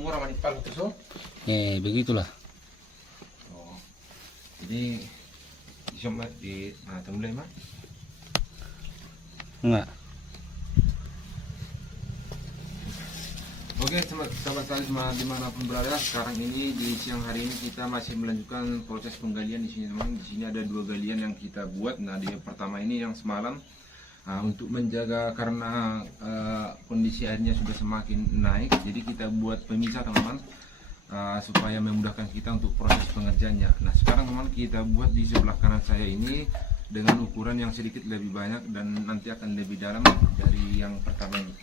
murah manipal terus oh. Begitulah. Oh. Jadi cuma di temulai mah. Enggak. Oke, sahabat Talisma dimanapun berada, sekarang ini di siang hari ini kita masih melanjutkan proses penggalian di sini teman. Di sini ada 2 galian yang kita buat. Nah, di pertama ini yang semalam untuk menjaga karena kondisi airnya sudah semakin naik, jadi kita buat pemisah teman-teman supaya memudahkan kita untuk proses pengerjaannya. Nah, sekarang teman kita buat di sebelah kanan saya ini dengan ukuran yang sedikit lebih banyak dan nanti akan lebih dalam dari yang pertama ini.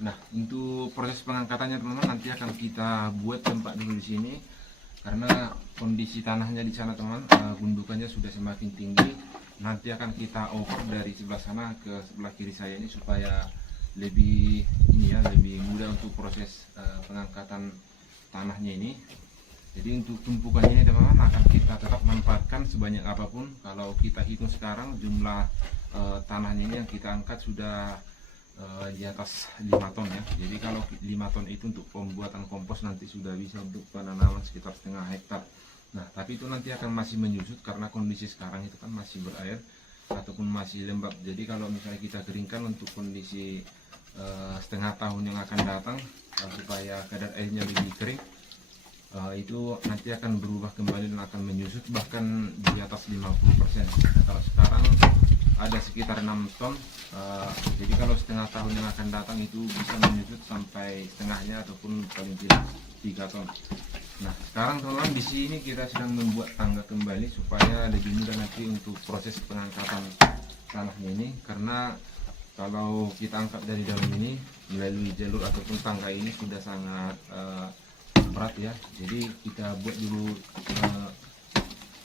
Nah, untuk proses pengangkatannya teman-teman nanti akan kita buat tempat dulu di sini karena kondisi tanahnya di sana teman, gundukannya sudah semakin tinggi. Nanti akan kita over dari sebelah sana ke sebelah kiri saya ini supaya lebih lebih mudah untuk proses pengangkatan tanahnya ini. Jadi untuk tumpukannya teman-teman akan kita tetap manfaatkan sebanyak apapun. Kalau kita hitung sekarang jumlah tanahnya ini yang kita angkat sudah di atas 5 ton ya. Jadi kalau 5 ton itu untuk pembuatan kompos nanti sudah bisa untuk penanaman sekitar setengah hektar. Nah, tapi itu nanti akan masih menyusut karena kondisi sekarang itu kan masih berair ataupun masih lembab. Jadi kalau misalnya kita keringkan untuk kondisi setengah tahun yang akan datang supaya kadar airnya lebih kering, itu nanti akan berubah kembali dan akan menyusut bahkan di atas 50%. Nah, kalau sekarang ada sekitar 6 ton, jadi kalau setengah tahun yang akan datang itu bisa menyusut sampai setengahnya ataupun paling tidak 3 ton. Nah, sekarang teman-teman di sini kita sedang membuat tangga kembali supaya lebih mudah nanti untuk proses pengangkatan tanahnya ini, karena kalau kita angkat dari dalam ini melalui jalur ataupun tangga ini sudah sangat berat ya. Jadi kita buat dulu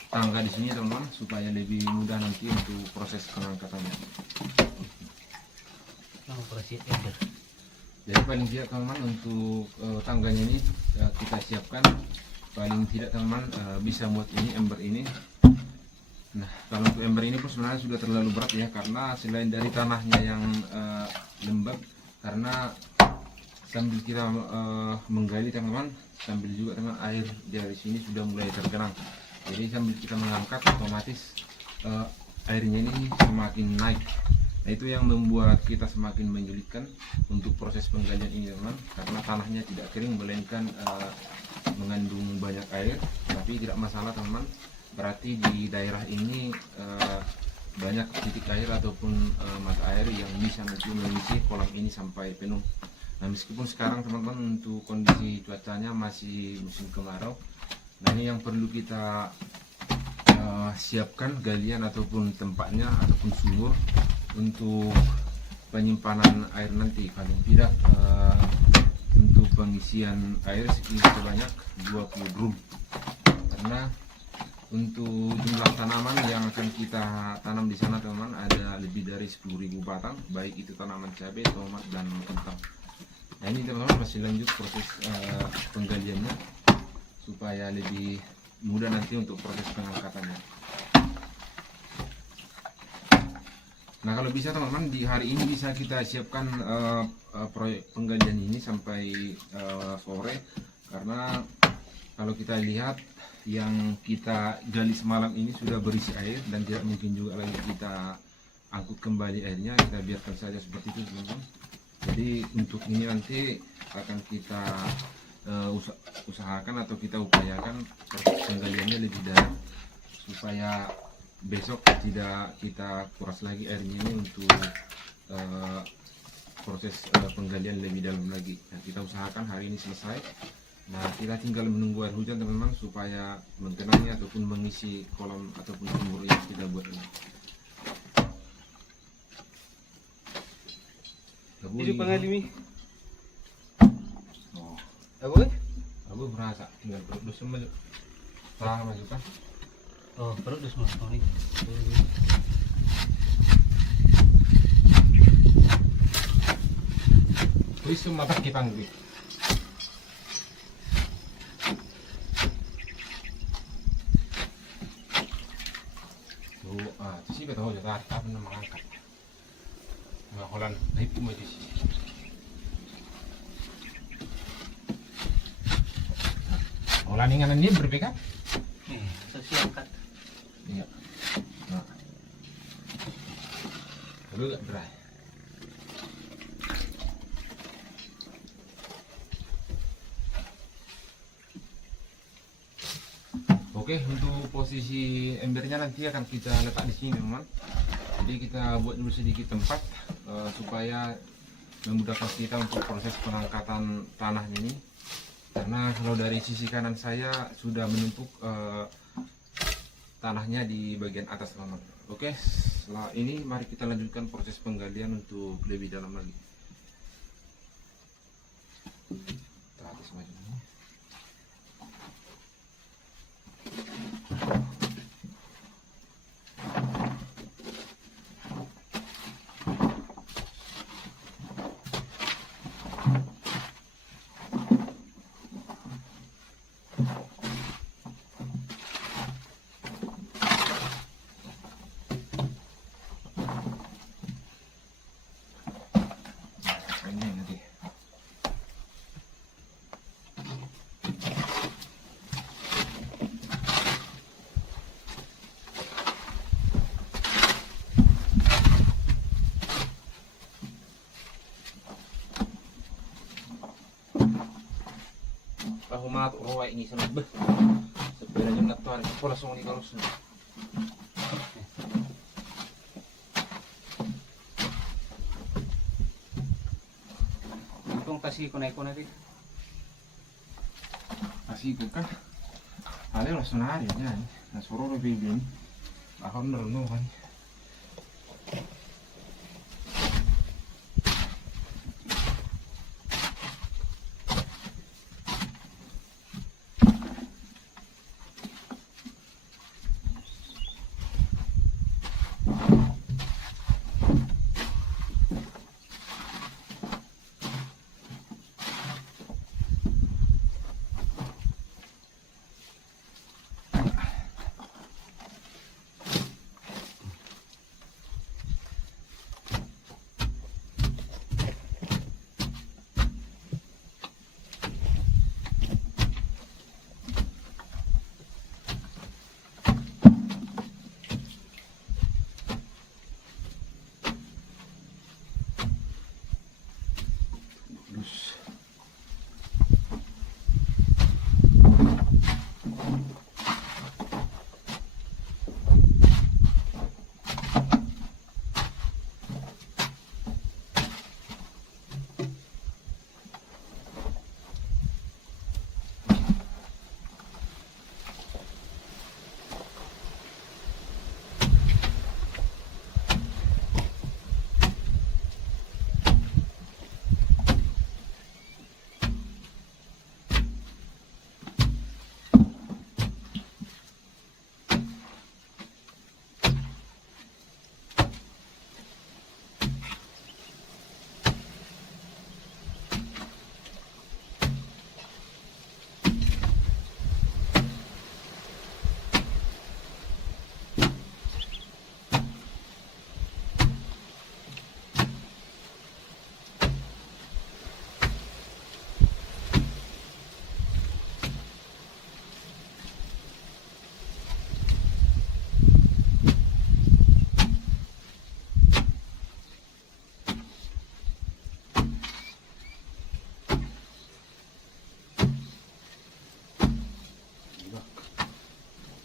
tangga di sini teman-teman supaya lebih mudah nanti untuk proses pengangkatannya. Jadi paling tidak teman-teman untuk tangganya ini kita siapkan paling tidak teman-teman bisa buat ini ember ini. Nah, kalau untuk ember ini pun sebenarnya sudah terlalu berat ya, karena selain dari tanahnya yang lembab, karena sambil kita menggali teman-teman, sambil juga teman air dari sini sudah mulai tergenang. Jadi sambil kita mengangkat otomatis airnya ini semakin naik. Nah, itu yang membuat kita semakin menyulitkan untuk proses penggalian ini teman, karena tanahnya tidak kering melainkan mengandung banyak air. Tapi tidak masalah teman, berarti di daerah ini banyak titik air ataupun mata air yang bisa nanti mengisi kolam ini sampai penuh. Nah, meskipun sekarang teman-teman untuk kondisi cuacanya masih musim kemarau, nah ini yang perlu kita siapkan galian ataupun tempatnya ataupun sumur untuk penyimpanan air nanti. Paling tidak untuk pengisian air sebanyak 20 drum, karena untuk jumlah tanaman yang akan kita tanam di sana teman-teman ada lebih dari 10.000 batang, baik itu tanaman cabai, tomat dan kentang. Nah, ini teman-teman masih lanjut proses penggaliannya supaya lebih mudah nanti untuk proses pengangkatannya. Nah, kalau bisa teman-teman di hari ini bisa kita siapkan proyek penggalian ini sampai sore, karena kalau kita lihat yang kita gali semalam ini sudah berisi air dan tidak mungkin juga lagi kita angkut kembali airnya, kita biarkan saja seperti itu teman-teman. Jadi untuk ini nanti akan kita usahakan atau kita upayakan proses penggaliannya lebih dalam supaya besok tidak kita kuras lagi airnya ini untuk proses penggalian lebih dalam lagi. Nah, kita usahakan hari ini selesai. Nah, kita tinggal menunggu air hujan teman-teman supaya menggenangi ataupun mengisi kolam ataupun sumur yang kita buat ini. Jadi pengalimi. Oh, Aku berasa tinggal perut semua. Salah masukkan. Oh, perut semua. Oh, ini. Wis semua tak kita ngui. Sisi betul je tak apa nama angkat. Ngakolan naik pun macam sih. landingan ini berpikir. Saya angkat. Iya. Nah. Lalu gak dry. Oke, untuk posisi embernya nanti akan kita letak di sini, teman. Jadi kita buat dulu sedikit tempat supaya memudahkan kita untuk proses pengangkatan tanah ini. Karena kalau dari sisi kanan saya sudah menumpuk tanahnya di bagian atas, teman. Oke, setelah ini mari kita lanjutkan proses penggalian untuk lebih dalam lagi. Kita atas maju. Ini nanti. Aku mato roa ini sama beh. Sebenarnya nggak tahu apa langsung di kalau sudah. Itong kasih ko nanti. Así que acá. Ale langsung hari aja. Nah suruh lebih ini. Aku nol kan.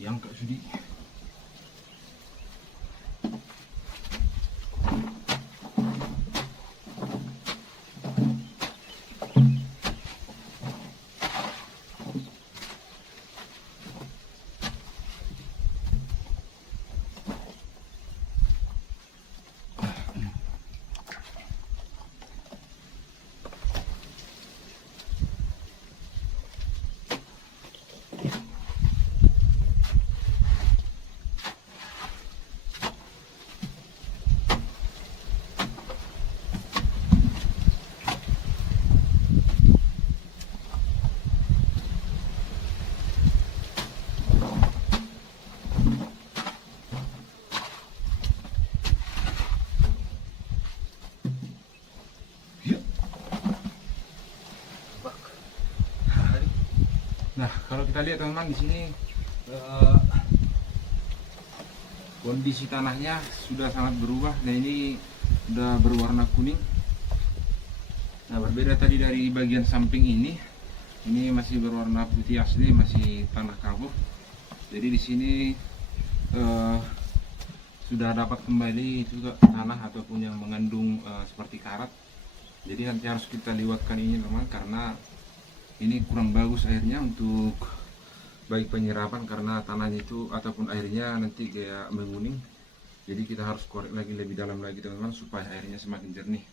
Yang Kak Sudi. Nah, kalau kita lihat teman-teman di sini kondisi tanahnya sudah sangat berubah dan ini sudah berwarna kuning. Nah, berbeda tadi dari bagian samping ini masih berwarna putih asli, masih tanah kabur. Jadi di sini sudah dapat kembali juga tanah ataupun yang mengandung seperti karat. Jadi nanti harus kita lewatkan ini teman, karena ini kurang bagus airnya untuk baik penyerapan, karena tanahnya itu ataupun airnya nanti kayak menguning. Jadi kita harus korek lagi lebih dalam lagi teman-teman supaya airnya semakin jernih.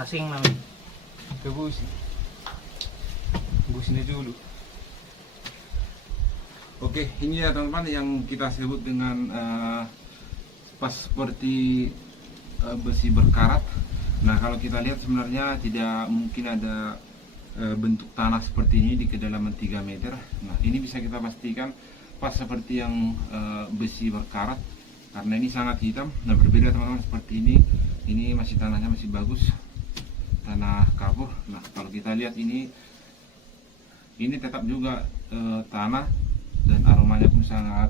Kasing namin. Busin aja dulu. Oke, ini ya teman-teman yang kita sebut dengan pas seperti besi berkarat. Nah, kalau kita lihat sebenarnya tidak mungkin ada bentuk tanah seperti ini di kedalaman 3 meter. Nah, ini bisa kita pastikan pas seperti yang besi berkarat, karena ini sangat hitam. Nah, berbeda teman-teman seperti ini masih tanahnya masih bagus, tanah kabur. Nah, kalau kita lihat ini tetap juga tanah, dan aromanya pun sangat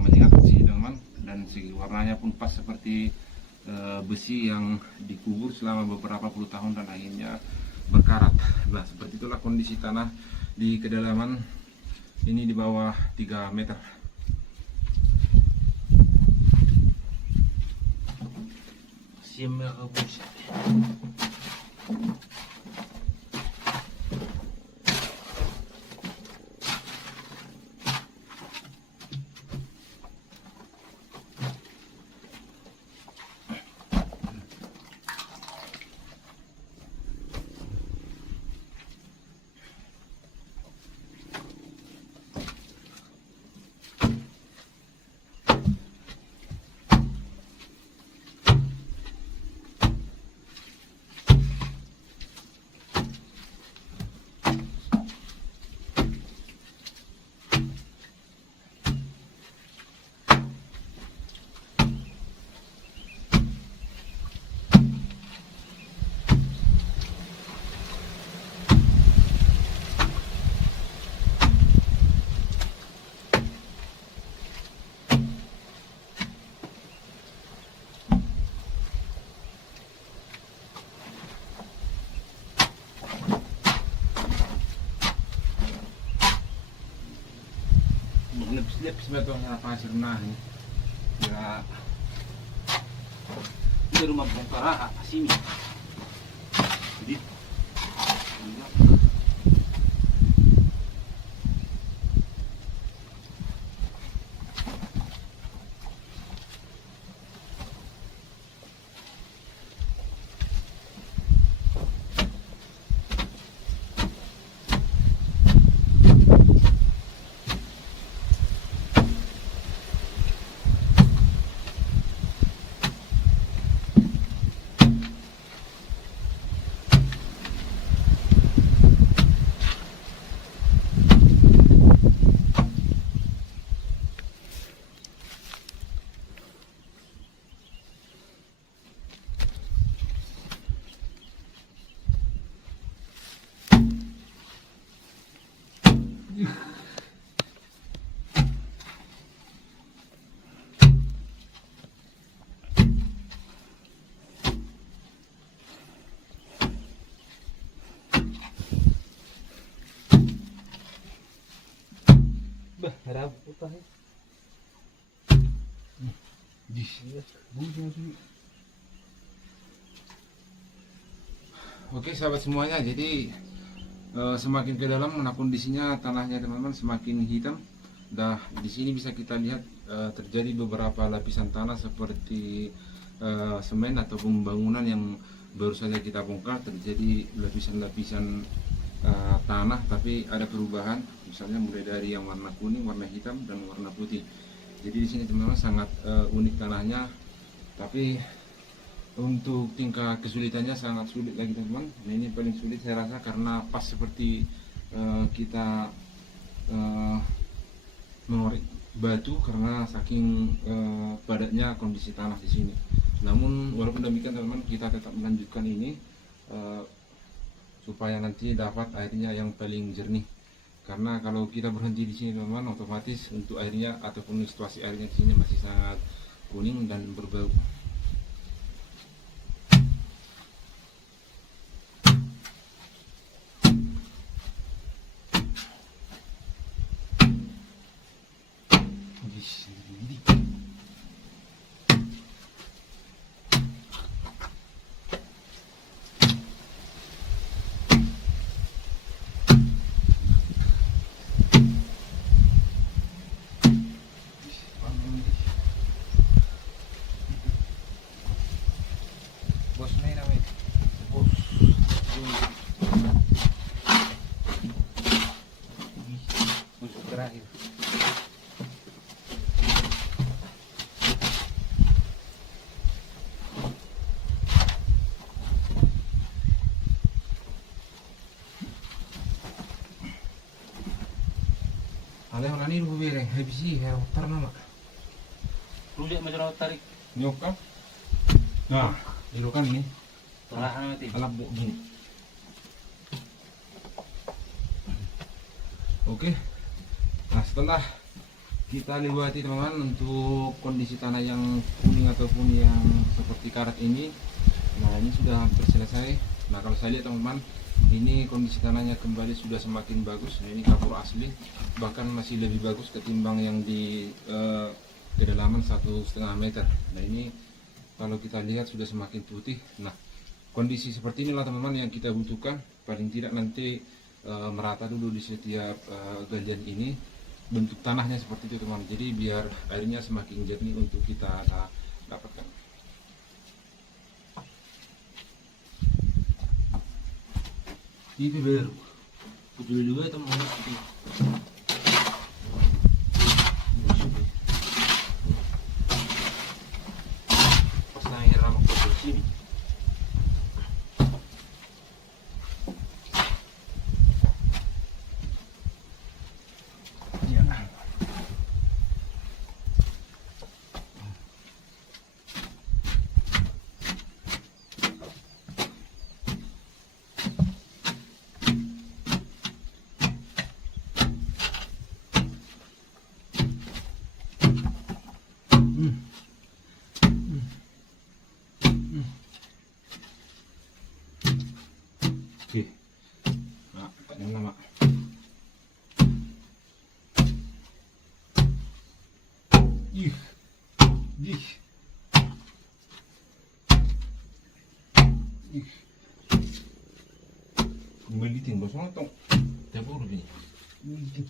menyengat sih teman-teman, dan segi warnanya pun pas seperti besi yang dikubur selama beberapa puluh tahun dan akhirnya berkarat. Nah, seperti itulah kondisi tanah di kedalaman ini di bawah 3 meter. Siapa rebus? Leps betulnya pasir nah ini. Ya, Ini rumah bongkar sini. jadi Bah, ada apa ya? Oke sahabat semuanya, jadi semakin ke dalam, nah kondisinya tanahnya teman-teman semakin hitam. Dah di sini bisa kita lihat terjadi beberapa lapisan tanah seperti semen ataupun bangunan yang baru saja kita bongkar, terjadi lapisan-lapisan tanah, tapi ada perubahan, misalnya mulai dari yang warna kuning, warna hitam, dan warna putih. Jadi di sini teman-teman sangat unik tanahnya, tapi untuk tingkat kesulitannya sangat sulit lagi teman-teman. Nah, ini paling sulit saya rasa karena pas seperti kita mengorek batu karena saking padatnya kondisi tanah di sini. Namun walaupun demikian teman-teman, kita tetap melanjutkan ini supaya nanti dapat airnya yang paling jernih. Karena kalau kita berhenti di sini teman-teman, otomatis untuk airnya ataupun situasi airnya di sini masih sangat kuning dan berbau. Bos nih namanya. Bos. Musuh terakhir. Ale orang ini lebih bereng, habis sih helikopter nama. Rujak macam tarik. Nyoka. Nah, itu kan ini Tengah nanti. alap gini. Oke. Nah, setelah kita lewati teman-teman untuk kondisi tanah yang kuning ataupun yang seperti karat ini, nah ini sudah hampir selesai. Nah, kalau saya lihat teman-teman, ini kondisi tanahnya kembali sudah semakin bagus. Nah, ini kapur asli, bahkan masih lebih bagus ketimbang yang di kedalaman 1,5 meter. Nah ini kalau kita lihat sudah semakin putih. Nah kondisi seperti inilah teman-teman yang kita butuhkan. Paling tidak nanti merata dulu di setiap galian ini, bentuk tanahnya seperti itu teman. Jadi biar airnya semakin jernih untuk kita dapatkan. Ini baru. Putih juga teman-teman. Pas naik ramak ke sini. Oke, nah, tak nyala mak. Ih, ih, ih. Kembali tinggal tong. Tiap urut ini. Ih.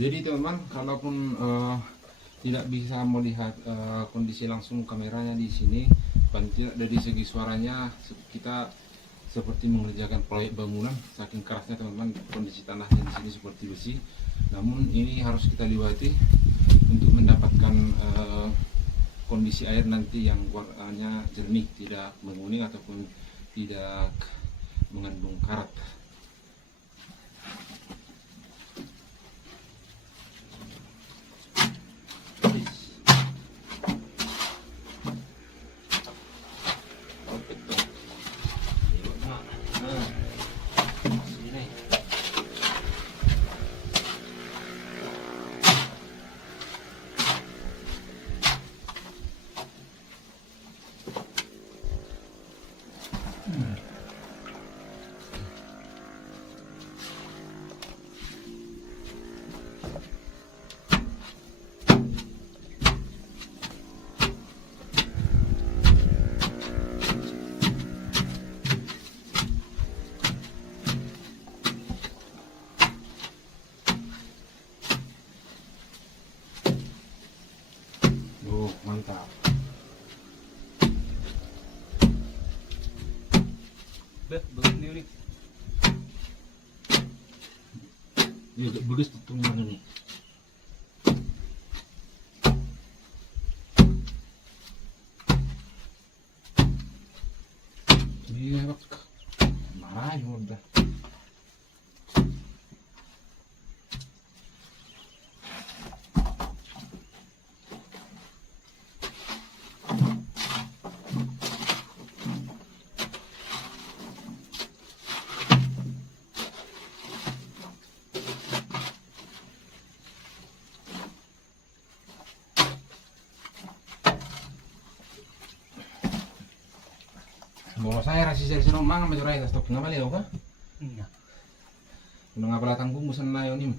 Jadi teman-teman, kalaupun tidak bisa melihat kondisi langsung kameranya di sini, paling tidak dari segi suaranya kita seperti mengerjakan proyek bangunan. Saking kerasnya teman-teman, kondisi tanahnya di sini seperti besi. Namun ini harus kita lewati untuk mendapatkan kondisi air nanti yang warnanya jernih, tidak menguning ataupun tidak mengandung karat. Mantap. Bagus nih. Iya, bagus tutupan ini. Iya, Pak. Marah ya udah. Bawa saya rasi seri seromang sama curai stok nggak balik apa? Iya. Udah nggak pernah tanggung musan layo nih.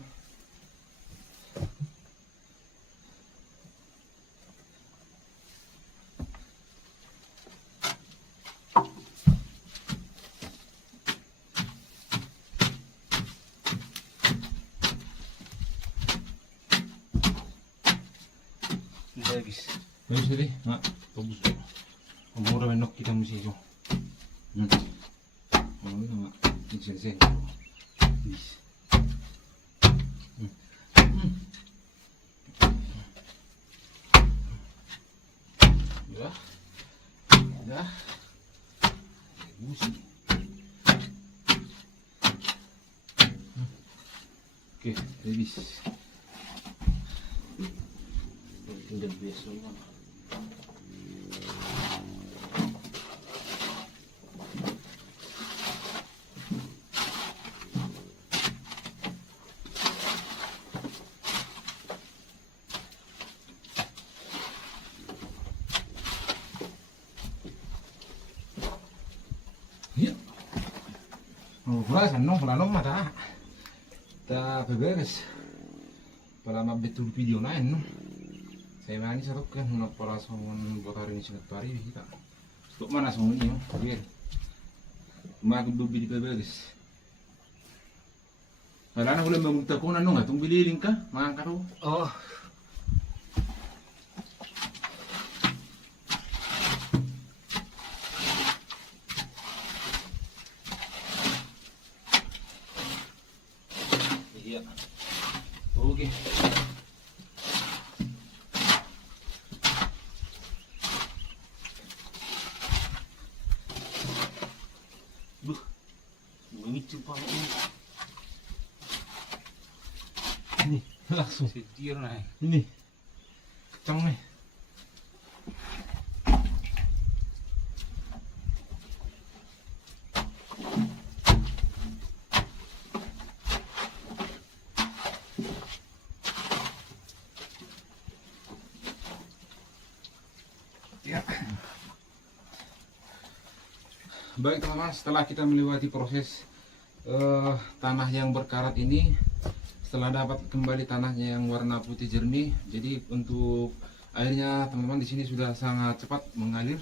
Bagus. Bagus tadi, nggak bagus. Kamu udah menok kita mesti itu. Oh, nggak sen. Ya, ya, bagus. Oke, habis. Tinggal besoknya. Iya. Oh, pulang mata. Ta beberes. Para mabetul video nain no. Saya mani sarap kan para songon botari ni sinat pari kita. Stok mana songon ni no. Biar. Mag bubili beberes. Wala na ulit magtakunan no nga itong bililing ka, mga karo. Oh. Iya. Oke. Memicu pala ini. Ini langsung. Setir naik. Ini kencang nih. Ya. Baik teman-teman, setelah kita melewati proses tanah yang berkarat ini, setelah dapat kembali tanahnya yang warna putih jernih, jadi untuk airnya teman-teman di sini sudah sangat cepat mengalir.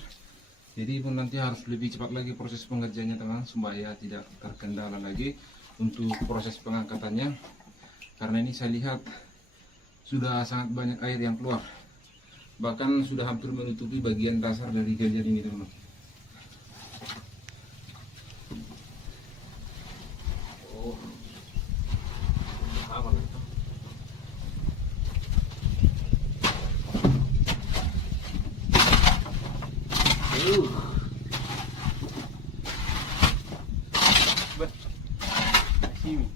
Jadi pun nanti harus lebih cepat lagi proses pengerjaannya teman, supaya tidak terkendala lagi untuk proses pengangkatannya. Karena ini saya lihat sudah sangat banyak air yang keluar, bahkan sudah hampir menutupi bagian dasar dari galian ini teman-teman. Oh, apa itu? Sini.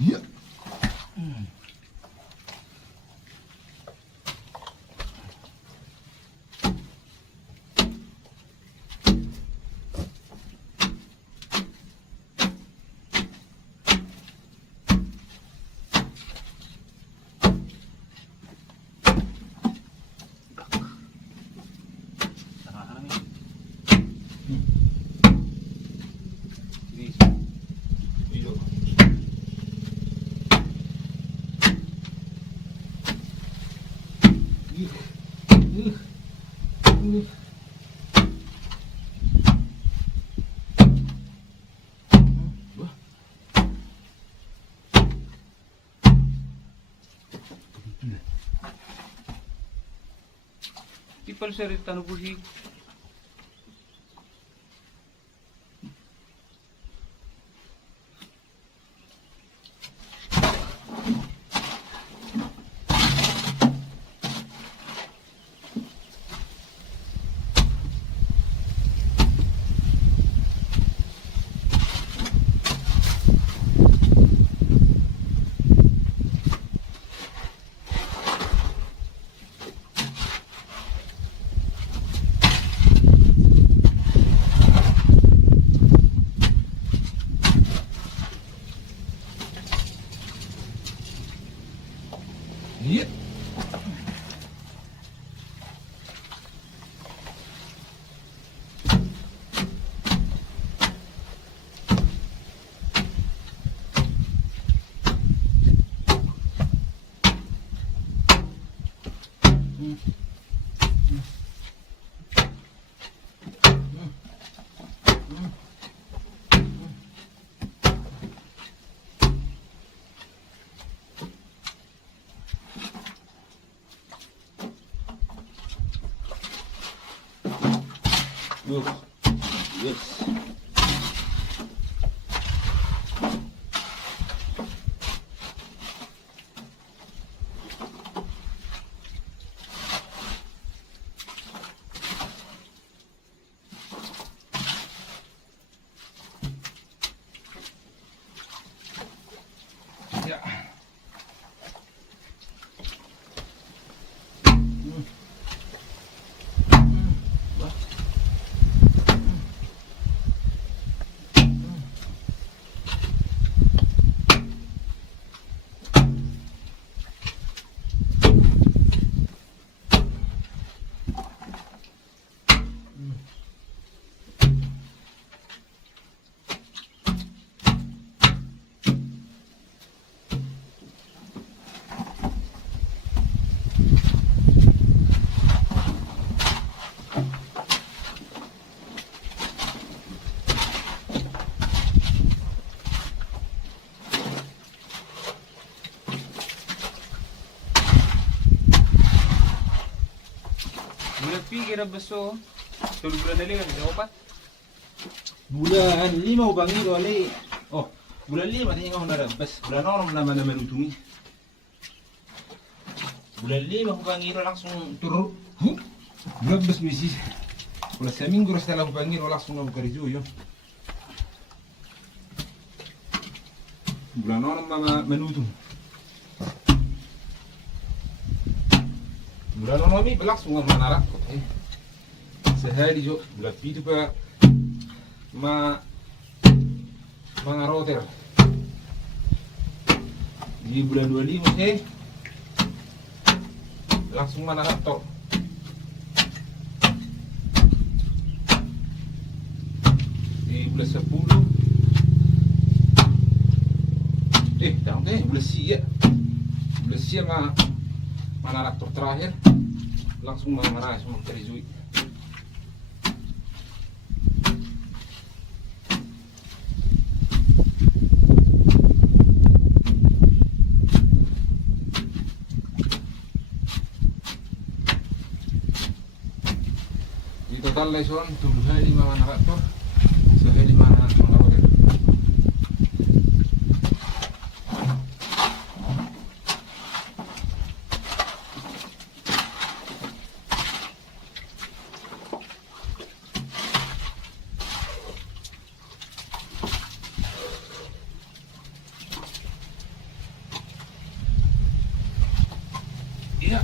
Iya. Tipal seri tanah putih. Iya. Yes. Lebih kira beso. 2 bulan dali kan opat. Bulan 5 ubangi oleh. Oh, bulan 5 tinggal kau narabas. Bulan orang nama menutungi. Bulan 5 ubangi langsung turun. Rabas misi. Bulan seminggu setelah ubangi langsung mau kerja yo. Bulan orang nama menutung. Bulan orang ini berlangsung mana rak? Sehari jo, lebih tu pak mangaroter. Di bulan 25 langsung mana rak tok. Di bulan 10 bulan siap. Bulan siap mana raktor terakhir langsung marah semua dari Zui. Di total leson 7 hari 5 mana raktor, sehari 5 mana raktor. Iya.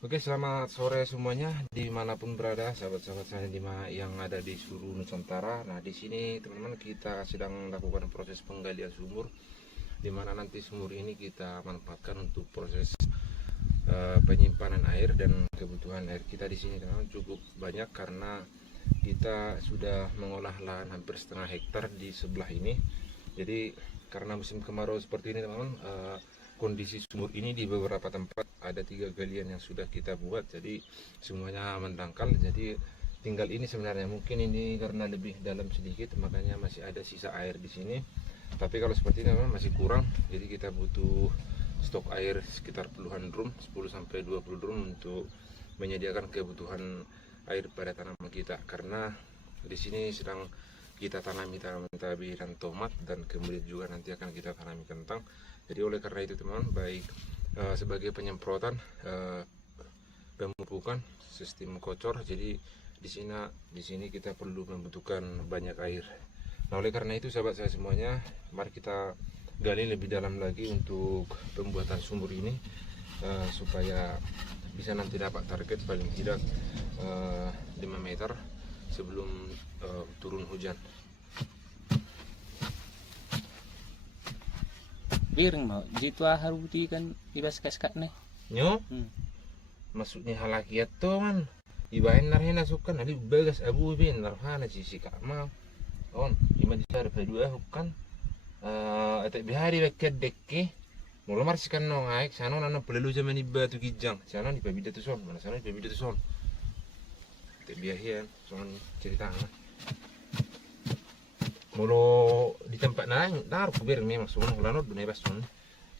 Oke, selamat sore semuanya dimanapun berada sahabat-sahabat saya yang ada di seluruh Nusantara. Nah, di sini teman-teman kita sedang melakukan proses penggalian sumur, di mana nanti sumur ini kita manfaatkan untuk proses penyimpanan air, dan kebutuhan air kita di sini teman-teman cukup banyak karena kita sudah mengolah lahan hampir setengah hektar di sebelah ini. Jadi karena musim kemarau seperti ini teman-teman, kondisi sumur ini di beberapa tempat ada 3 galian yang sudah kita buat, jadi semuanya mendangkal. Jadi tinggal ini sebenarnya, mungkin ini karena lebih dalam sedikit makanya masih ada sisa air di sini. Tapi kalau seperti ini memang masih kurang, jadi kita butuh stok air sekitar puluhan drum, 10-20 drum untuk menyediakan kebutuhan air pada tanaman kita. Karena di sini sedang kita tanami tanaman cabai dan tomat, dan kemudian juga nanti akan kita tanami kentang. Jadi oleh karena itu teman, baik sebagai penyemprotan, pemupukan, sistem kocor, jadi di sini kita perlu membutuhkan banyak air. Nah, oleh karena itu sahabat saya semuanya, mari kita gali lebih dalam lagi untuk pembuatan sumur ini, supaya bisa nanti dapat target paling tidak 5 meter sebelum turun hujan. Piring mau jitu haruti kan ibas kaskat nih. Nyo, maksudnya halakiat tuh man, ibahin narhena sukan, nanti bagas abu bin narhana sisi kak mau, on, ima disar berdua hukan, atak bihari beket dekke, mula marsikan nongaik, sana nana pelelu zaman iba tu kijang, sana di pabida tu son, mana sana di pabida tu son, atak biahian, son cerita lah. Molo di tempat naik, naruh kuber memang sono lanot dunia bason.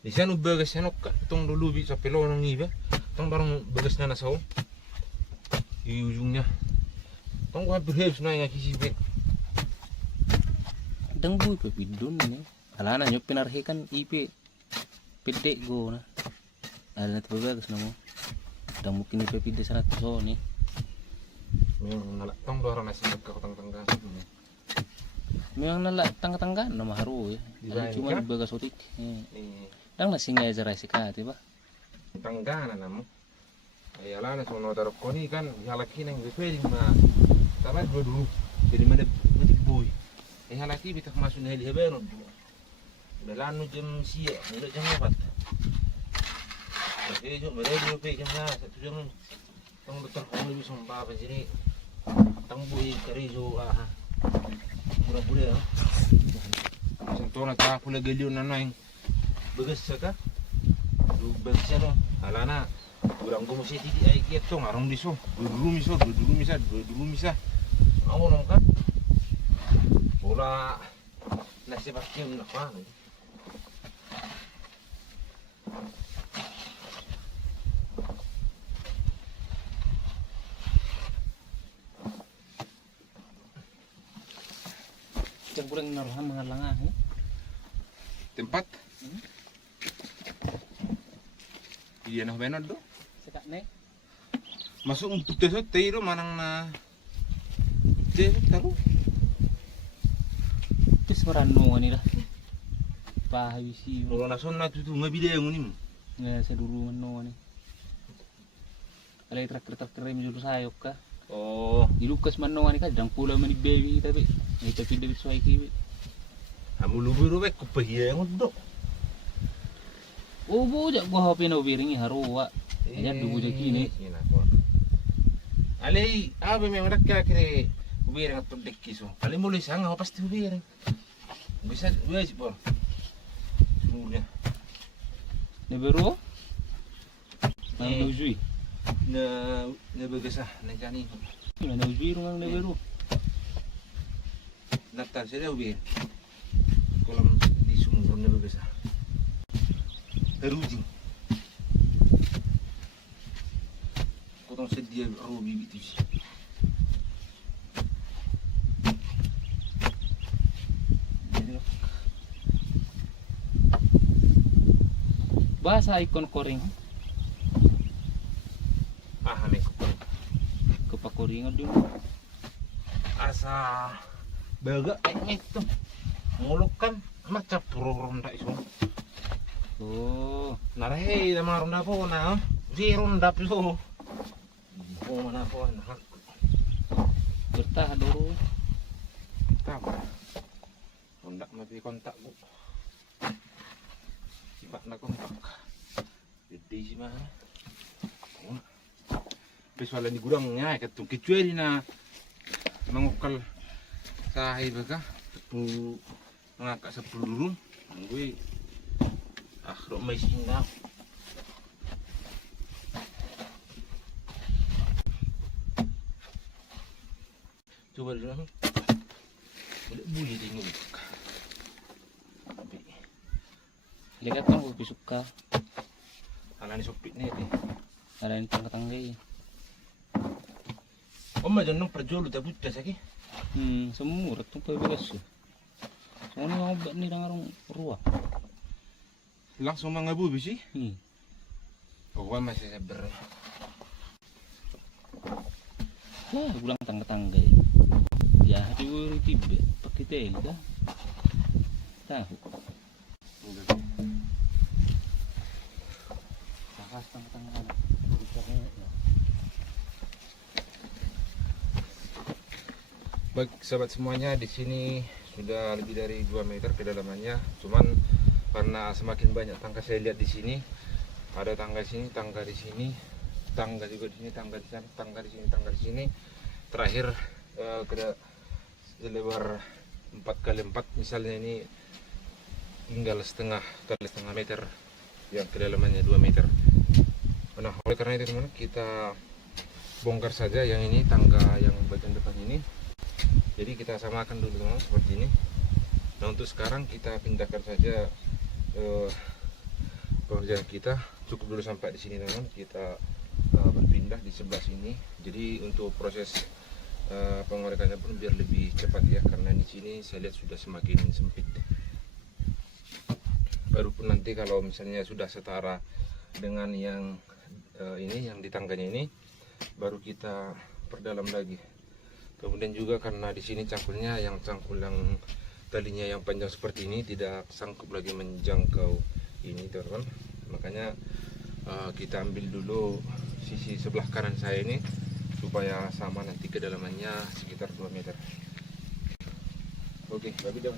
Di sana bagas sana tong dulu bisa pelonong iba, tong barang bagas nana saw. Di ujungnya, tong gua berhebs nanya kisibet. Dengbu pepidun nih. Alana nyop pinarhikan IP pede go na. Alana bagas namo. Dan mungkin pepide sana tuh nih. Memang nalak tong dorang nasi ke tengah-tengah. Memang nala tangga-tangga nama haru ya. Cuma bagas otik. Dang nasi ngajar sika tiba. Tangga nanamu. Ayalah na sono taruh koni kan halaki nang bepeding ma. Tamat dulu. Jadi mana butik boy. Halaki bitak masuk heli hebeno. udah lanu jam siap, udah jam 4. Tapi jom mereka pe jam 1 jam. Tang betul kau lebih sumpah apa sini. Tang bui kerizo pura-pura ya. Sentuh nak tak pula geliun nanaing. Begas saka. Begas no. Alana. Kurang ko mesti titik ay kieto ngarong diso. Dulu misa. Ako nung kan. Bola nasi bakim nak pa. Jangan kurang naruhan mengalangah ni. Tempat. Iya nah benar do. Sekat ni. Masuk putih so teiro manang na. Putih taruh. Terus merano ni dah. Pahisi. Kalau nason na tu ngabide yang ni. Nggak seduru mano ni. Kalau terakhir jurus sayok kah? Oh, Di Lukas mano ni kadang pula mani baby tapi. Ni tapi dari suai kiwi. kamu lubu ro ko pahiya yang do. Oh bujak gua hape na ubiringi haruwa. Ayan dubu jak ini. Alay, abe me marakka kire ubirang at pagdekkiso. Alay mo lisang ako pasti ubirang. Bisa wes por. Sudah. Nebero? Nang nujui. Na bagasa na jani. Na nujui rumang nebero. Natar sila ubir. Kolam di sumur na bagasa. Terujing. Kotong sedia ro bibit itu. Bahasa ikon koring. Ah, ame ko. Kepakoringan dun. Asa baga itu. Mulukan macam turun tak iso. Oh, Narahe na mga ronda po na. Si ronda po. Oh, mana po na. bertah dulu. Tama. Ronda mati kontak bu. Sipak na kontak. Jadi sih mah. Peswala di gurangnya ketong kecuali na mangukal sa baga. 10 ngaka 10 durung. Gue ro may sinap. Coba dulu nih. Udah bunyi tinggal. Lihat kan gue suka. Alani sopit nih deh. Ada yang tangga-tangga. Om aja nung perjual udah buta lagi. Semua tuh peberes. Soalnya obat nih orang ruah. Langsung mangabu bisi. Wah, Masih sabar. ulang tangga-tangga. Ya, itu tiba pakai tel dah. Tahu. Sakas tangga-tangga. Baik sahabat semuanya, di sini sudah lebih dari 2 meter kedalamannya. Cuman karena semakin banyak tangga saya lihat di sini, ada tangga sini, tangga di sini, tangga juga di sini, tangga di sana, tangga di sini, tangga di sini. Terakhir kena lebar 4x4, misalnya ini tinggal setengah meter, yang kedalamannya 2 meter. Nah, oleh karena itu teman, kita bongkar saja yang ini, tangga yang bagian depan ini. Jadi kita samakan dulu teman, seperti ini. Nah, untuk sekarang kita pindahkan saja pekerjaan kita. Cukup dulu sampai di sini teman, kita berpindah di sebelah sini. Jadi untuk proses pengorekannya pun biar lebih cepat ya, karena di sini saya lihat sudah semakin sempit. Baru pun nanti kalau misalnya sudah setara dengan yang ini, yang di tangganya ini, baru kita perdalam lagi. Kemudian juga karena di sini cangkulnya yang talinya yang panjang seperti ini tidak sanggup lagi menjangkau ini teman-teman. Makanya kita ambil dulu sisi sebelah kanan saya ini supaya sama nanti kedalamannya sekitar 2 meter. Oke, babi dah.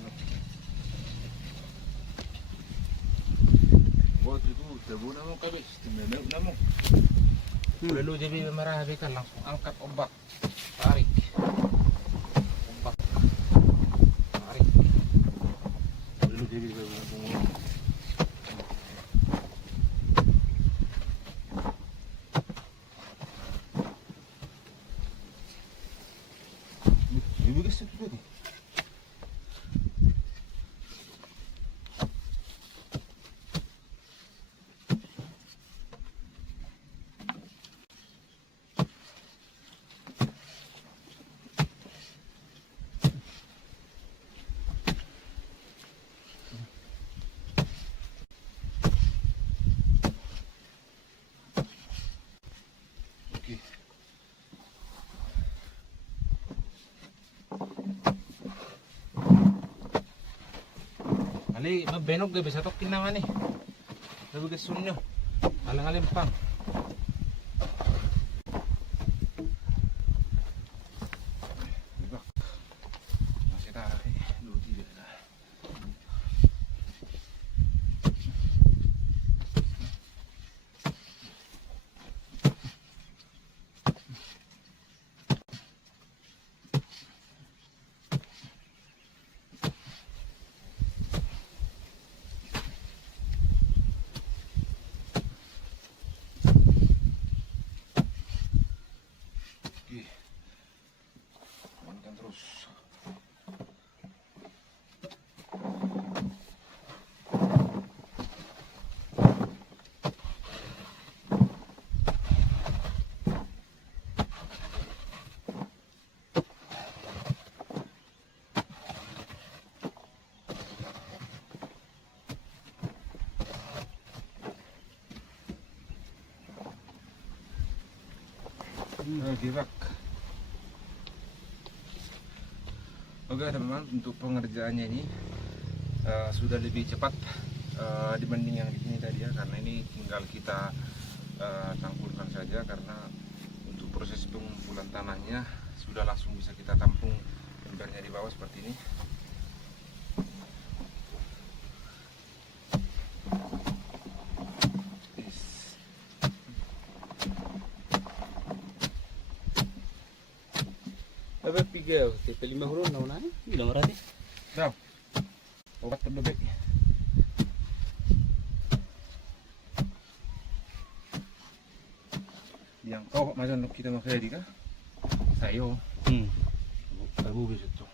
buat itu tebu namo kabis, temenau namo. Lalu jadi merah kan langsung angkat ombak, tarik, ombak, tarik. Lalu jadi langsung. Ibu guys itu berarti. Oke. Ali, mabenog gabi sa tokin naman eh. Sabi ka sunyo. Alang-alim pang. Diba? Masih tarik. Dulu tidak lah. Oke. Mainkan terus. Gerak. Oke teman-teman, untuk pengerjaannya ini sudah lebih cepat dibanding yang di sini tadi ya, karena ini tinggal kita tangkulkan saja, karena untuk proses pengumpulan tanahnya sudah langsung bisa kita tampung embernya di bawah seperti ini. Apa pigaw? Tipe 5 huruf na una. Bilang berarti. Daw, obat terlebih. Yang kau macam kita makan tadi kah? Sayo, tabu begitu.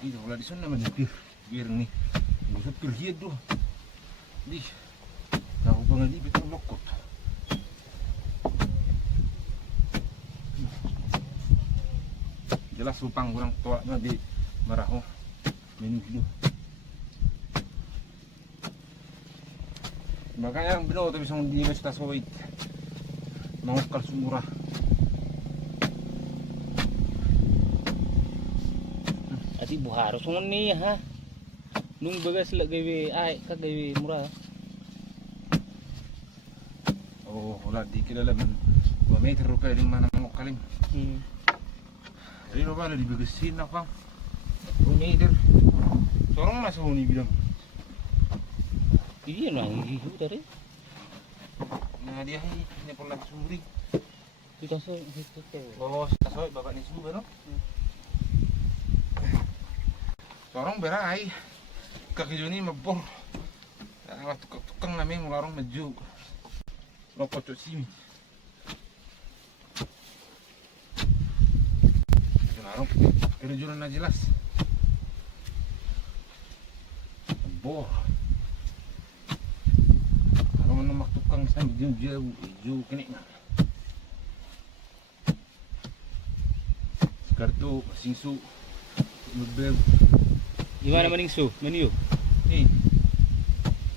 Ini kalau di sana menyetir, biar nih, busuk kerja tuh, di, tahu banget ini betul lokot. Jelas supang kurang tua di maraho, minum dulu. Makanya benar tuh bisa di Westa Sawit, mangkal sumurah. Ati buharo sungon ni ha. Nung bagas la gawe ay ka gawe murah. Oh, wala di kilala man. 2 meter rupiah yung mana mangukaling. Jadi lupa ada dibegesin apa? 2 meter. Sorong masuk ni bilang. Iya nang hiu dari. Nah dia ini pun lagi sumuri. Kita so itu ke. Oh, sasoy bapak ni subu no. Sorong berai. Kaki ni mabor. Waktu tukang namin mularong maju. Lokot cok sini. Larong, kerjulan na jelas. Bor. Kalau nama tukang sambil jauh, hijau kini. Kartu singsu, mobil. Gimana maning su? Meniu. Eh,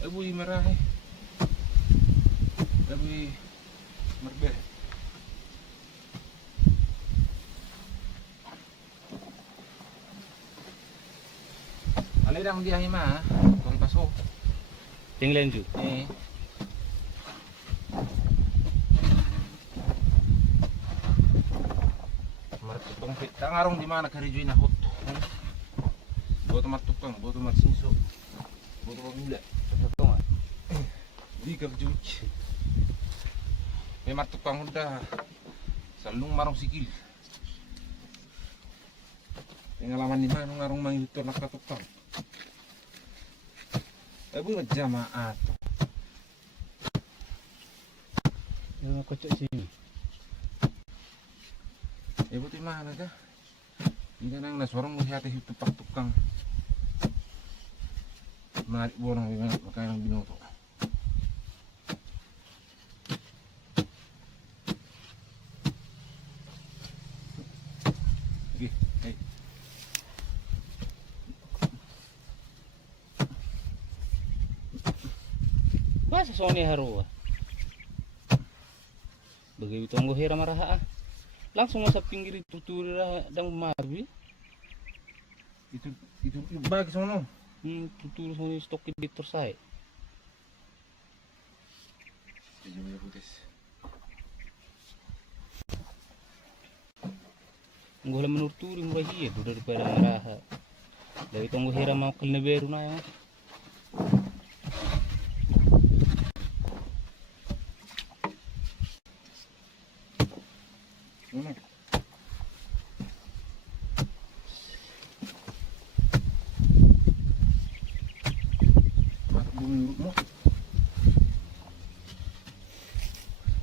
abu merah. Abu merbeh. Alay lang dia hima, kung paso. Tinglan ju. Eh, tong kita ngarong di mana kari juina hot. Buat tomat tukang, buat tomat sinso. Buat tomat mula. Satu nggak? Di kerjuj. Memang tukang udah salung marong sikil. Pengalaman di mana ngarong mangitor nak tukang. Abu jamaat. Yang aku cek sini. Ibu di mana kah? Ini nang na sorong hati itu pak tukang. Menarik borong dengan makanan binoto. Oke, hey. Basa Sony Haruah. Begitu tunggu hira marah langsung sa pinggir tuturi dang marbi. Itu bagi sono. Tuturi Sony stok di tersai. Jadi putes. Nggola menurturi murahi do daripada marah. Dari tunggu hira mau kelne beru na ya.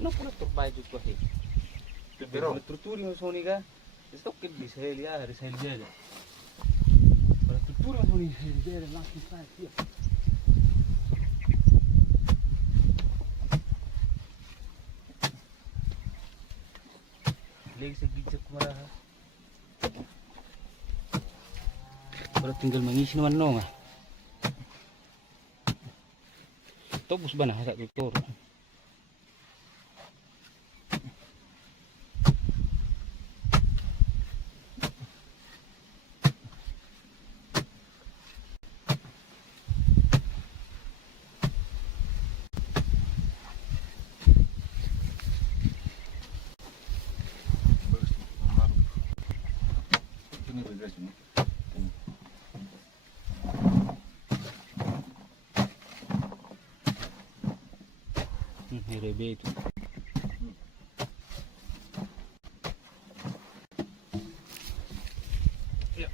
No pura turbay juga he. Pero Tuturi mo Sony ka. Stok di Selia, di Selia. Para tuturi mo Sony Selia langsung sa dia. Lagi segijak marah. Baru tinggal mengisi naman no nga. Tobus ba na sa tutor? ini berbeda sini. Rebe itu. Ya.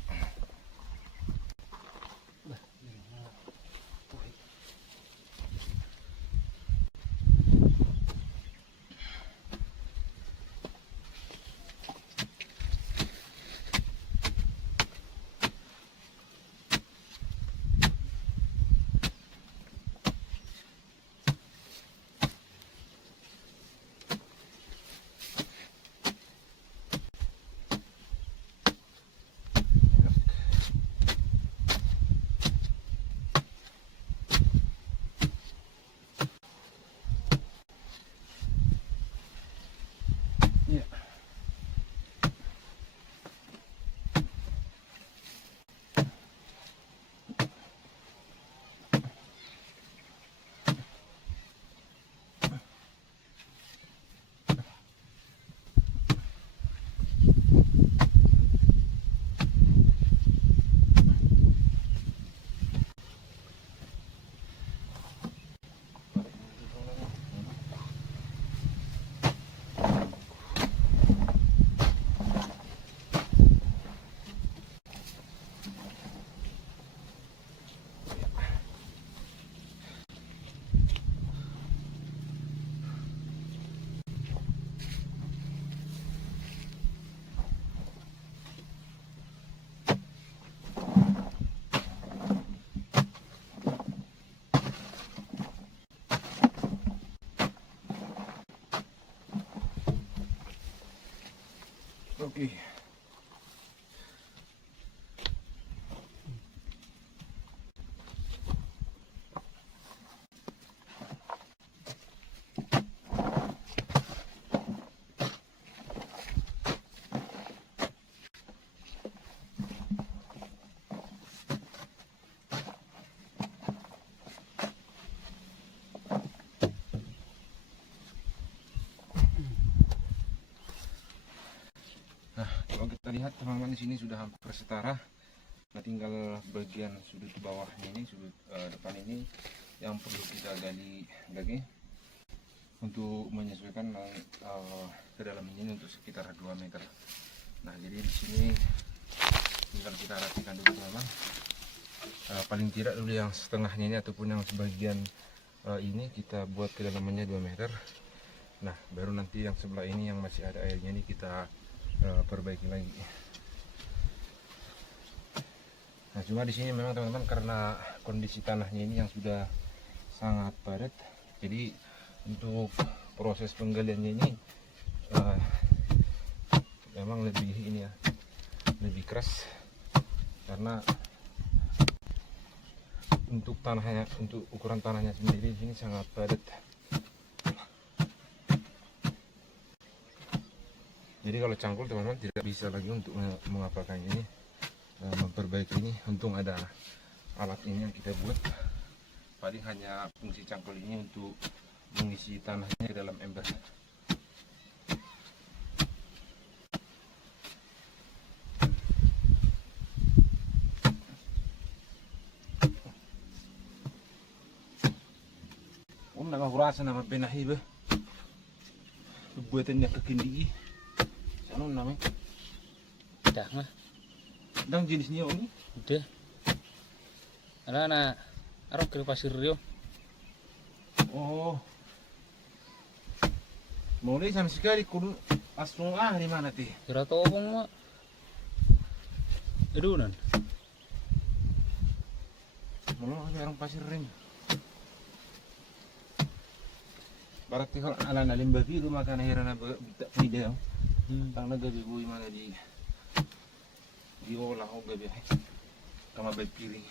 lihat teman-teman di sini sudah hampir setara. Nah, tinggal bagian sudut bawahnya ini, sudut depan ini yang perlu kita gali lagi untuk menyesuaikan ke dalam ini untuk sekitar 2 meter. Nah, jadi di sini tinggal kita rapikan dulu teman-teman. Paling tidak dulu yang setengahnya ini ataupun yang sebagian ini kita buat kedalamannya 2 meter. Nah, baru nanti yang sebelah ini yang masih ada airnya ini kita perbaiki lagi. Nah, cuma di sini memang teman-teman karena kondisi tanahnya ini yang sudah sangat padat, jadi untuk proses penggaliannya ini memang lebih ini ya, lebih keras karena untuk tanahnya, untuk ukuran tanahnya sendiri ini sangat padat. Jadi kalau cangkul teman-teman tidak bisa lagi untuk mengapakan ini, memperbaiki ini. Untung ada alat ini yang kita buat. Paling hanya fungsi cangkul ini untuk mengisi tanahnya ke dalam ember. Nama kurasa nama penahi be, buatannya kekindi. Ano namanya? Dah mah. Dang jenisnya ini? Udah. Ana arok ke pasir yo. Oh. Mulai sama sekali kudu langsung di mana teh? Kira topong mah. Edunan. Mulai orang pasir ring. Berarti kalau ala nalim bagi itu makan akhirnya tak tidak. Tang nagabi boy mana di olah o gabi kama bay piring.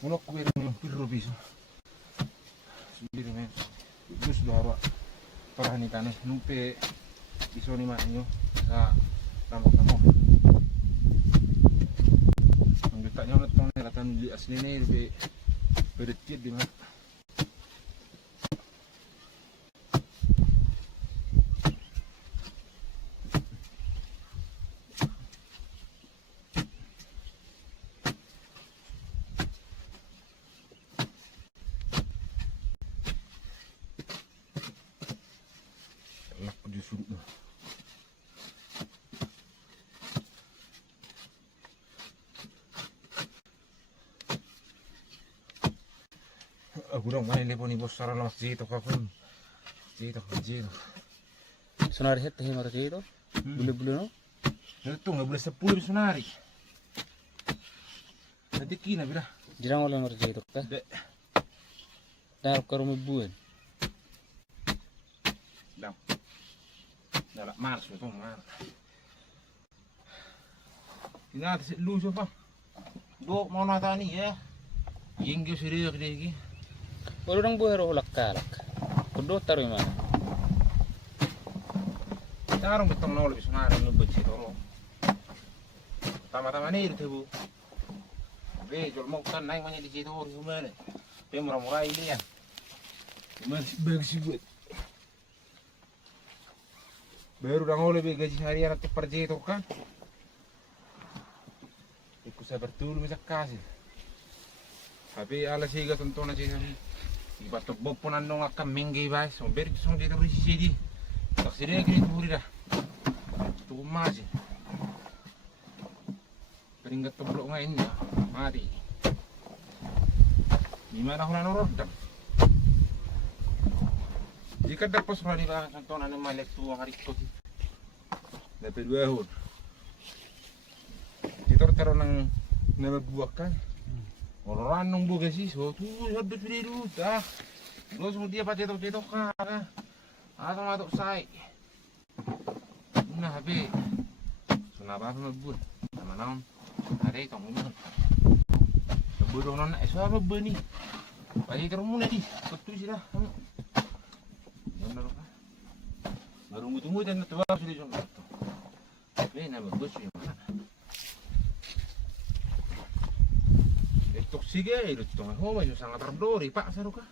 Unok ko yung pirro piso. Sundiri men. Terus dua para ni tanah numpe iso ni manyo sa tambok mo. Ang ditanya ulit tong nilatan di asli ni lebih beretit di mana. Aku dong main lepon ibu secara lawas jito kakun. Jito. Sonari het teh mara itu. Bule-bule no. Itu nggak boleh 10 sonari. Nanti kina bira. Jirang oleh mara itu ka. Dek. Dar karumi buan. Dam. Dalam mars itu mar. Ina si lu siapa? Do mau nata ni ya. Yengge serius lagi. Walau nang buhero ulak kalak. Kudo taruh mana? Tarong betong nol lebih sonari lu becit toro. Tama-tama ni itu bu. Be jual mau kan naik banyak di situ rumah ni. Be murah-murah ini ya. Masih bagus buat. Baru dang lebih gaji harian atau per jito kan? Ikut saya bertulu bisa kasih. Tapi ala siga tonton aja sih. Ibarat bopon anu ngakam minggi bay, so beri song dia terus sini. Tak sini kini turi dah. Tu masih. Peringkat toblok ngain ya, mari. Di mana hulan rodam? Jika dapat surat di bawah tonton anu malek tu hari ikut. Dapat 2 tahun. Kita taruh nang Nababuakan. Orang nung buka sih, so tuh habis beli dulu dah. Lo semua dia pakai cetok kan? Atau ngatok say. Nah habis. Kenapa mabur? Nama naon? Hari itu ngomong. Mabur orang nak esok mabur ni. Pagi terus mula di. Betul sih dah. Benar kan? Baru tunggu dan tua sudah jom. Tapi nama bos yang mana? Toksik ya itu tong ho masih sangat terdori pak saruka.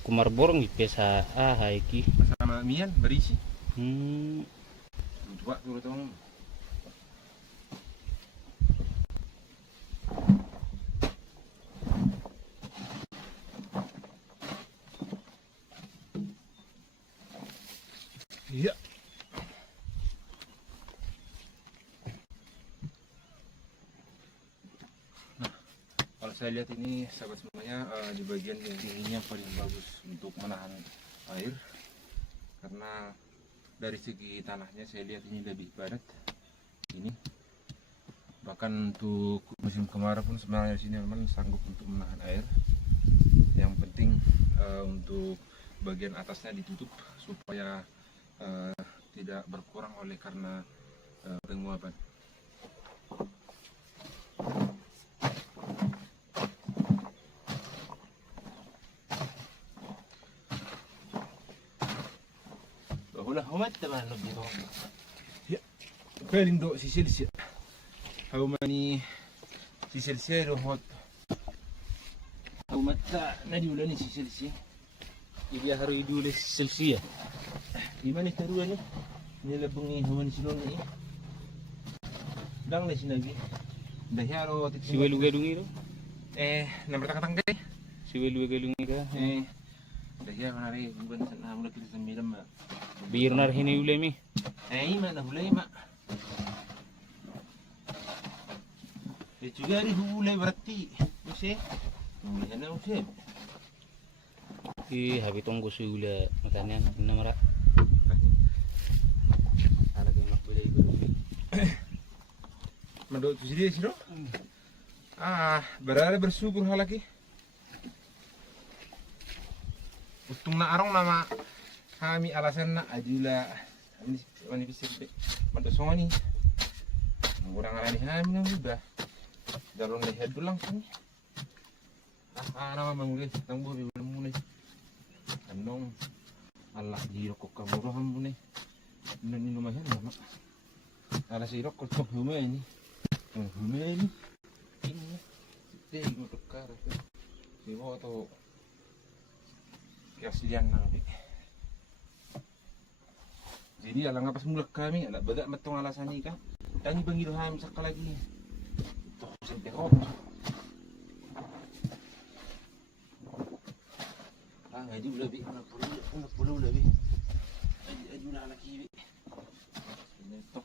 Kumar borong ipesa iki. Sama Mian berisi. Coba dulu tong. Iya. Nah, kalau saya lihat ini sahabat semuanya di bagian yang tingginya paling bagus untuk menahan air karena dari segi tanahnya saya lihat ini lebih padat ini bahkan untuk musim kemarau pun sebenarnya sini memang sanggup untuk menahan air. Yang penting untuk bagian atasnya ditutup supaya tidak berkurang oleh karena penguapan. Bahulah umat teman lebih dong. Ya, paling do sisil siya. How many sisil siya do hot? How much na diulan ni sisil siya? Iya harus idulis Celsia. Di mana taruhan ni? Nilabungi hawan silon ni. Dang na sinabi. Dahyaro tit Si welu gadung itu. nomor tangkay. Si welu gadung itu. Dahyaro na rin bukan sa mula kita sa milam. Bir nar hini ulemi. Ima na hulay ma. Juga rin hulay berarti. Kasi hulay na usip. Habi tunggu suula makanya namara. Ada yang nak beli baru. Mandot sendiri sih dong. Berada bersyukur hal lagi. Untung na arong nama kami alasan na ajula kami bisa mandot songani. Kurang arani kami nang udah. Dalam lihat dulu langsung. Nama mangulin tang bubi belum mulai. Anong Allah hirok ko kamurahan mo ni. Numayan nama. Ala hirok ko tong humeni. Humeni. Ini. Sige mo tukar. Siwo to. Kaslian na rin. Jadi alang pas mulak kami, ala baga matong alasan ni ka. Tani bangiluhan sa kalagi. Ito sa peko. Ngaji lebih, una puluh lebih. Aji una lagi. Ini tok.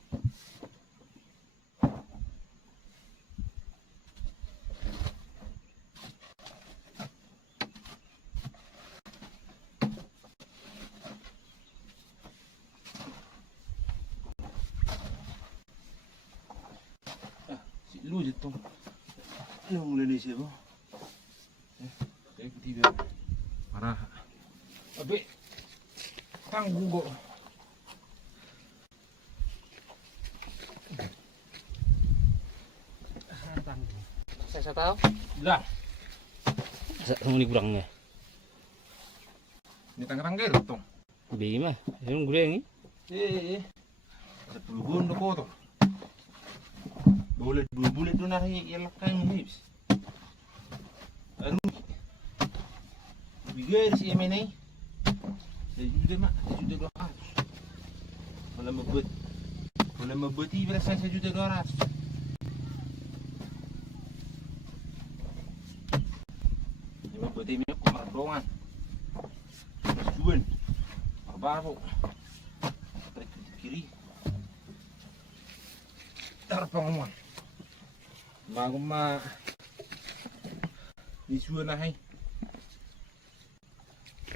Si lu jatuh. Lu mulai ni siapa? Saya ketiga. Marah. Abe, tanggung kok. Tanggung. Saya tahu. Lah, Sama ni kurangnya. ni tangga-tangga tong. Bagi mah, yang guleng ni. Sa pulugon ko to. Bulat do na ilak kayo hips. Aru. Bigay si MNA. Saya mak, $1,200. Wala mabut ibra sa $1,200. Yung mabuti mo yung kumardongan. Suwan. Marbaro. Tarik kiri. Tarapang umwan. Magma isu na hai.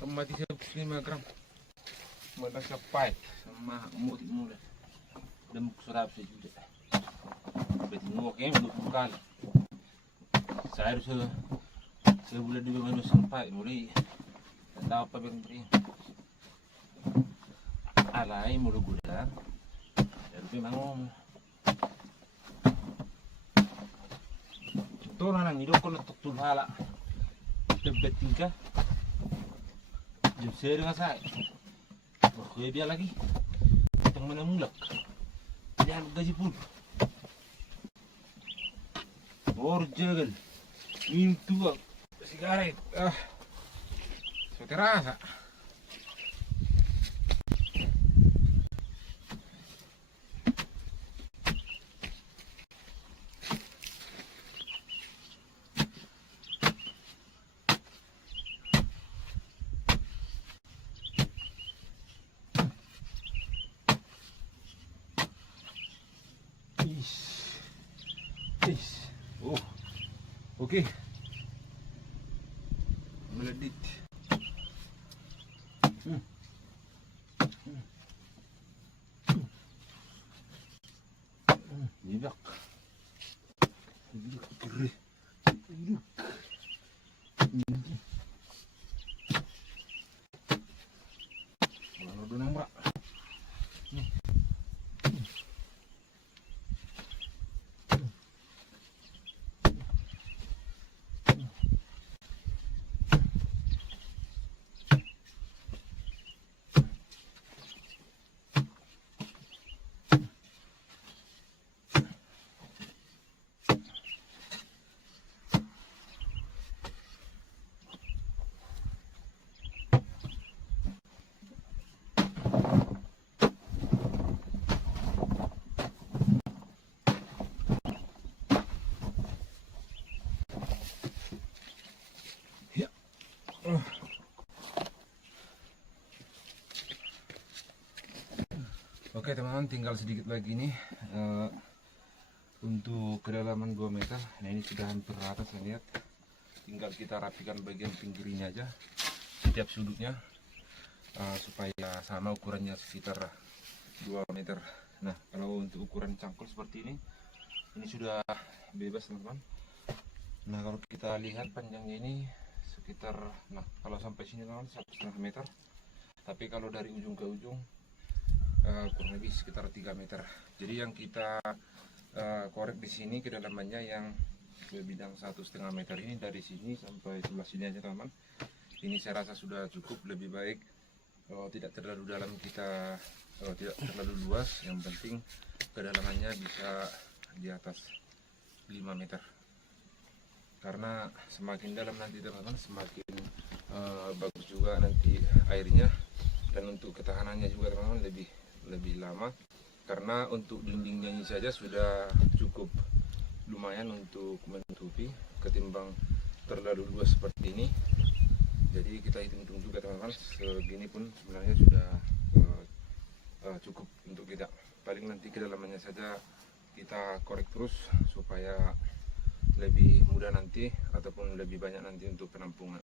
Mati 5 gram. Mata sapai sama muti mula. Demuk serap sejuta. Berarti ngoknya untuk bukan. Saya harus sebulan 2 minggu sampai mulai. Tak tahu apa yang beri. Alai mulu gudang. Tapi memang itu nang hidup kalau tuk hala. Debet tingkah. Jam saya dengan saya. Oke biar lagi. Yang mana mulak. Jangan gaji pun. Jagal. Minum tua. Sigaret. So terasa. Oh, oke. Meledit. Nibak. Nibak kere. Nibak. Mana udah nambah? Oke teman-teman, tinggal sedikit lagi nih untuk kedalaman 2 meter. Nah ini sudah hampir rata saya lihat. Tinggal kita rapikan bagian pinggirnya aja, setiap sudutnya supaya sama ukurannya sekitar 2 meter. Nah kalau untuk ukuran cangkul seperti ini sudah bebas teman-teman. Nah kalau kita lihat panjangnya ini sekitar, nah kalau sampai sini teman-teman 1,5 meter. Tapi kalau dari ujung ke ujung kurang lebih sekitar 3 meter. Jadi yang kita korek di sini kedalamannya yang bidang 1,5 meter ini, dari sini sampai sebelah sini aja teman-teman. Ini saya rasa sudah cukup. Lebih baik tidak terlalu dalam, kita tidak terlalu luas. Yang penting kedalamannya bisa di atas 5 meter. Karena semakin dalam nanti teman-teman, semakin bagus juga nanti airnya, dan untuk ketahanannya juga teman-teman lebih lama. Karena untuk dindingnya ini saja sudah cukup lumayan untuk menutupi, ketimbang terlalu luas seperti ini. Jadi kita hitung-hitung juga teman-teman, segini pun sebenarnya sudah cukup untuk kita. Paling nanti kedalamannya saja kita korek terus supaya lebih mudah nanti ataupun lebih banyak nanti untuk penampungan.